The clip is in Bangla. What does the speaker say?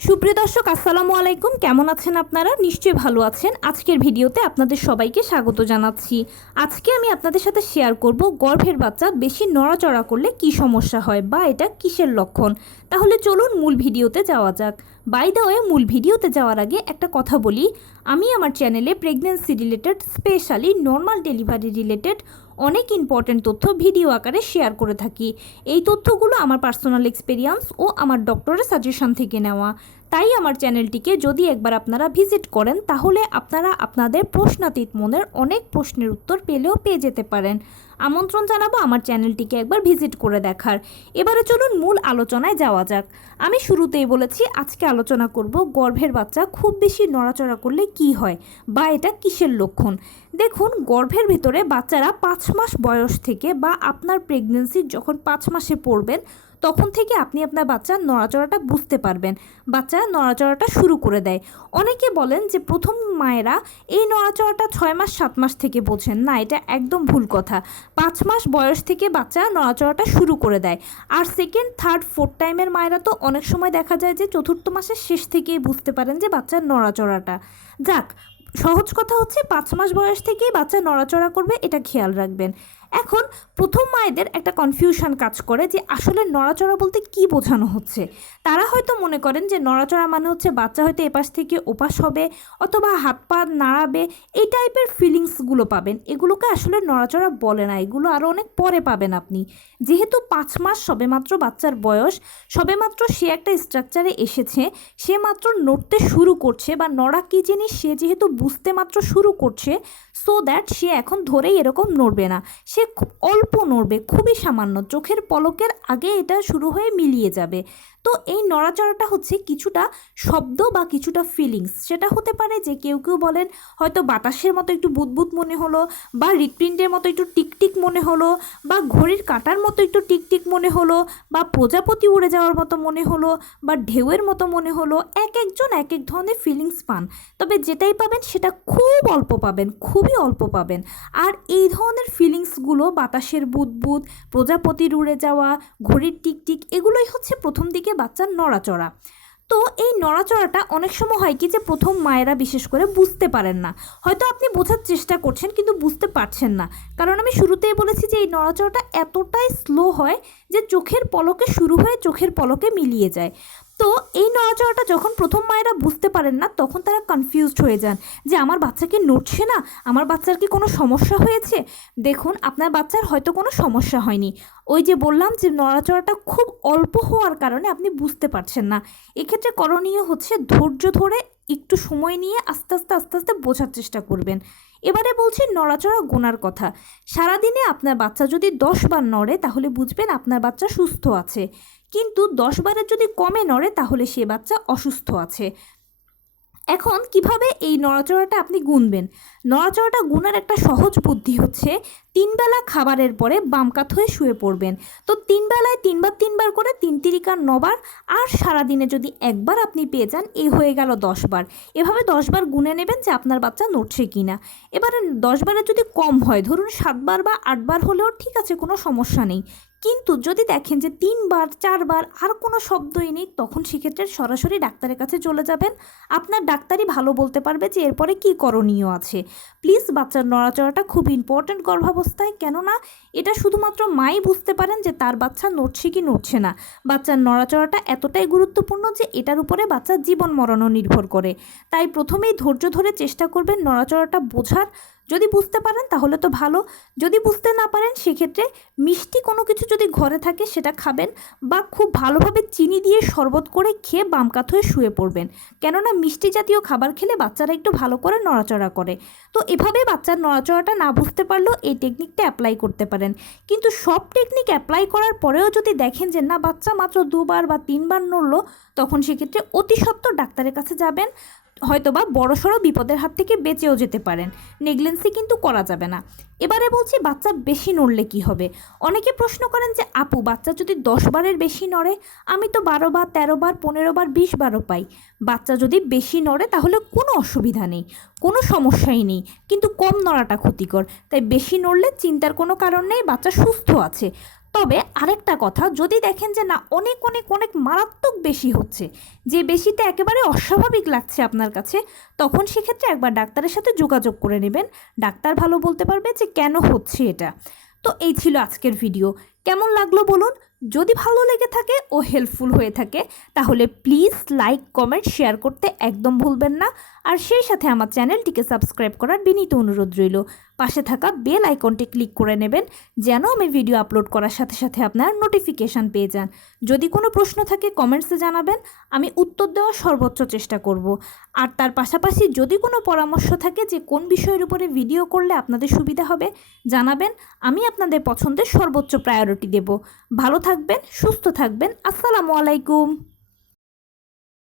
সুপ্রিয় দর্শক আসসালামু আলাইকুম, কেমন আছেন আপনারা? নিশ্চয়ই ভালো আছেন। আজকের ভিডিওতে আপনাদের সবাইকে স্বাগত জানাচ্ছি। আজকে আমি আপনাদের সাথে শেয়ার করব গর্ভের বাচ্চা বেশি নড়াচড়া করলে কি সমস্যা হয় বা এটা কিসের লক্ষণ। তাহলে চলুন মূল ভিডিওতে যাওয়া যাক। বাই দ্য ওয়ে, মূল ভিডিওতে যাওয়ার আগে একটা কথা বলি, আমি আমার চ্যানেলে pregnancy related, specially normal delivery related অনেক ইম্পর্ট্যান্ট তথ্য ভিডিও আকারে শেয়ার করে থাকি। এই তথ্যগুলো আমার পার্সোনাল এক্সপেরিয়েন্স ও আমার ডক্টরের সাজেশন থেকে নেওয়া। তাই আমার চ্যানেলটিকে যদি একবার আপনারা ভিজিট করেন তাহলে আপনারা আপনাদের প্রশ্নাতীত মনের অনেক প্রশ্নের উত্তর পেয়ে যেতে পারেন। আমন্ত্রণ জানাবো আমার চ্যানেলটিকে একবার ভিজিট করে দেখার। এবারে চলুন মূল আলোচনায় যাওয়া যাক। আমি শুরুতেই বলেছি আজকে আলোচনা করব গর্ভের বাচ্চা খুব বেশি নড়াচড়া করলে কি হয় বা এটা কিসের লক্ষণ। দেখুন, গর্ভের ভিতরে বাচ্চারা 5 মাস বয়স থেকে বা আপনার প্রেগনেন্সি যখন 5 মাসে পড়বেন তখন থেকে আপনি আপনার বাচ্চার নড়াচড়াটা বুঝতে পারবেন। বাচ্চা নড়াচড়াটা শুরু করে দেয়। অনেকে বলেন যে প্রথম মায়েরা এই নড়াচড়াটা 6 মাস 7 মাস থেকে বোঝেন না, এটা একদম ভুল কথা। 5 মাস বয়স থেকে বাচ্চা নড়াচড়াটা শুরু করে দেয়। আর সেকেন্ড, থার্ড, ফোর্থ টাইমের মায়েরা তো অনেক সময় দেখা যায় যে চতুর্থ মাসের শেষ থেকেই বুঝতে পারেন যে বাচ্চার নড়াচড়াটা। যাক, সহজ কথা হচ্ছে 5 মাস বয়স থেকেই বাচ্চা নড়াচড়া করবে, এটা খেয়াল রাখবেন। এখন প্রথম মায়েদের একটা কনফিউশন কাজ করে যে আসলে নড়াচড়া বলতে কি বোঝানো হচ্ছে। তারা হয়তো মনে করেন যে নড়াচড়া মানে হচ্ছে বাচ্চা হয়তো এপাশ থেকে ওপাশ হবে অথবা হাত পা নাড়াবে, এই টাইপের ফিলিংসগুলো পাবেন। এগুলোকে আসলে নড়াচড়া বলে না, এগুলো আরও অনেক পরে পাবেন আপনি। যেহেতু 5 মাস সবেমাত্র বাচ্চার বয়স, সবেমাত্র সে একটা স্ট্রাকচারে এসেছে, সে মাত্র নড়তে শুরু করছে বা নড়া কী জিনিস সে যেহেতু বুঝতে মাত্র শুরু করছে, সো দ্যাট সে এখন ধরেই এরকম নড়বে না, সে খুব অল্প নড়বে, খুবই সামান্য, চোখের পলকের আগে এটা শুরু হয়ে মিলিয়ে যাবে। তো এই নড়াচড়াটা হচ্ছে কিছুটা শব্দ বা কিছুটা ফিলিংস। সেটা হতে পারে যে কেউ কেউ বলেন হয়তো বাতাসের মতো একটু বুদবুদ মনে হলো, বা হৃৎপিণ্ডের মতো একটু টিকটিক মনে হলো, বা ঘড়ির কাঁটার মতো একটু টিকটিক মনে হলো, বা প্রজাপতি উড়ে যাওয়ার মতো মনে হলো, বা ঢেউয়ের মতো মনে হলো। এক একজন এক এক ধরনের ফিলিংস পান, তবে যেটাই পাবেন সেটা খুব অল্প পাবেন, খুবই অল্প পাবেন। আর এই ধরনের ফিলিংসগুলো, বাতাসের বুদবুদ, প্রজাপতির উড়ে যাওয়া, ঘড়ির টিকটিক, এগুলোই হচ্ছে প্রথম দিকে বাচ্চার নড়াচড়া। তো এই নড়াচড়াটা অনেক সময় হয় কি যে প্রথম মায়েরা বিশেষ করে বুঝতে পারেন না। হয়তো আপনি বোঝার চেষ্টা করছেন কিন্তু বুঝতে পারছেন না, কারণ আমি শুরুতেই বলেছি যে এই নড়াচড়াটা এতটাই স্লো হয় যে চোখের পলকে শুরু হয়ে চোখের পলকে মিলিয়ে যায়। তো এই নড়াচড়াটা যখন প্রথম মায়েরা বুঝতে পারেন না তখন তারা কনফিউজড হয়ে যান যে আমার বাচ্চা কি নড়ছে না, আমার বাচ্চার কি কোনো সমস্যা হয়েছে। দেখুন, আপনার বাচ্চার হয়তো কোনো সমস্যা হয়নি, ওই যে বললাম যে নড়াচড়াটা খুব অল্প হওয়ার কারণে আপনি বুঝতে পারছেন না। এক্ষেত্রে করণীয় হচ্ছে ধৈর্য ধরে একটু সময় নিয়ে আস্তে আস্তে আস্তে আস্তে বোঝার চেষ্টা করবেন। এবারে বলছি নড়াচড়া গোনার কথা। সারাদিনে আপনার বাচ্চা যদি 10 বার নড়ে তাহলে বুঝবেন আপনার বাচ্চা সুস্থ আছে, কিন্তু 10 বারের যদি কমে নড়ে তাহলে সে বাচ্চা অসুস্থ আছে। এখন কিভাবে এই নড়াচড়াটা আপনি গুনবেন? নড়াচড়াটা গুনার একটা সহজ বুদ্ধি হচ্ছে 3 বেলা খাবারের পরে বাম কাত হয়ে শুয়ে পড়বেন। তো 3 বেলায় 3 বার করে 3 তিরিকা 9 বার, আর সারাদিনে যদি একবার আপনি পেয়ে যান এই হয়ে গেল 10 বার। এভাবে 10 বার গুনে নেবেন যে আপনার বাচ্চা নড়ছে কিনা। এবারে 10 বারের যদি কম হয়, ধরুন 7 বার বা 8 বার হলেও ঠিক আছে, কোনো সমস্যা নেই। কিন্তু যদি দেখেন যে 3 বার 4 বার আর কোনো শব্দই নেই, তখন সেক্ষেত্রে সরাসরি ডাক্তারের কাছে চলে যাবেন। আপনার ডাক্তারই ভালো বলতে পারবে যে এরপরে কী করণীয় আছে। প্লিজ, বাচ্চার নড়াচড়াটা খুব ইম্পর্ট্যান্ট গর্ভাবস্থায়, কেননা এটা শুধুমাত্র মাই বুঝতে পারেন যে তার বাচ্চা নড়ছে কি নড়ছে না। বাচ্চার নড়াচড়াটা এতটাই গুরুত্বপূর্ণ যে এটার উপরে বাচ্চার জীবন মরণও নির্ভর করে। তাই প্রথমেই ধৈর্য ধরে চেষ্টা করবেন নড়াচড়াটা বোঝার। যদি বুঝতে পারেন তাহলে তো ভালো, যদি বুঝতে না পারেন সেক্ষেত্রে মিষ্টি কোনো কিছু যদি ঘরে থাকে সেটা খাবেন, বা খুব ভালোভাবে চিনি দিয়ে শরবত করে খেয়ে বাম কাত হয়ে শুয়ে পড়বেন। কেননা মিষ্টি জাতীয় খাবার খেলে বাচ্চারা একটু ভালো করে নড়াচড়া করে। তো এভাবে বাচ্চার নড়াচড়াটা না বুঝতে পারলেও এই টেকনিকটা অ্যাপ্লাই করতে পারেন। কিন্তু সব টেকনিক অ্যাপ্লাই করার পরেও যদি দেখেন যে না, বাচ্চা মাত্র 2 বার বা 3 বার নড়লো, তখন সেক্ষেত্রে অতি সত্বর ডাক্তারের কাছে যাবেন। হয়তোবা বড়সড় বিপদের হাত থেকে বেঁচেও যেতে পারেন। নেগলেন্সি কিন্তু করা যাবে না। এবারে বলছি বাচ্চা বেশি নড়লে কি হবে। অনেকে প্রশ্ন করেন যে আপু, বাচ্চা যদি 10 বারের বেশি নড়ে, আমি তো 12 বার 13 বার 15 বার 20 বারও পাই। বাচ্চা যদি বেশি নড়ে তাহলে কোনো অসুবিধা নেই, কোনো সমস্যাই নেই, কিন্তু কম নড়াটা ক্ষতিকর। তাই বেশি নড়লে চিন্তার কোনো কারণ নেই, বাচ্চা সুস্থ আছে। তবে আরেকটা কথা, যদি দেখেন যে না অনেক অনেক অনেক মারাত্মক বেশি হচ্ছে, যে বেশিতে একেবারে অস্বাভাবিক লাগছে আপনার কাছে, তখন সেক্ষেত্রে একবার ডাক্তারের সাথে যোগাযোগ করে নেবেন। ডাক্তার ভালো বলতে পারবে যে কেন হচ্ছে এটা। তো এই ছিল আজকের ভিডিও। কেমন লাগলো বলুন? যদি ভালো লেগে থাকে ও হেল্পফুল হয়ে থাকে তাহলে প্লিজ লাইক, কমেন্ট, শেয়ার করতে একদম ভুলবেন না। আর সেই সাথে আমার চ্যানেলটিকে সাবস্ক্রাইব করার বিনীত অনুরোধ রইল। পাশে থাকা বেল আইকনটি ক্লিক করে নেবেন যেন আমি ভিডিও আপলোড করার সাথে সাথে আপনার নোটিফিকেশান পেয়ে যান। যদি কোনো প্রশ্ন থাকে কমেন্টসে জানাবেন, আমি উত্তর দেওয়ার সর্বোচ্চ চেষ্টা করব। আর তার পাশাপাশি যদি কোনো পরামর্শ থাকে যে কোন বিষয়ের উপরে ভিডিও করলে আপনাদের সুবিধা হবে জানাবেন, আমি আপনাদের পছন্দের সর্বোচ্চ প্রায়োরিটি দেব। ভালো থাকবেন, সুস্থ থাকবেন। আসসালামু আলাইকুম।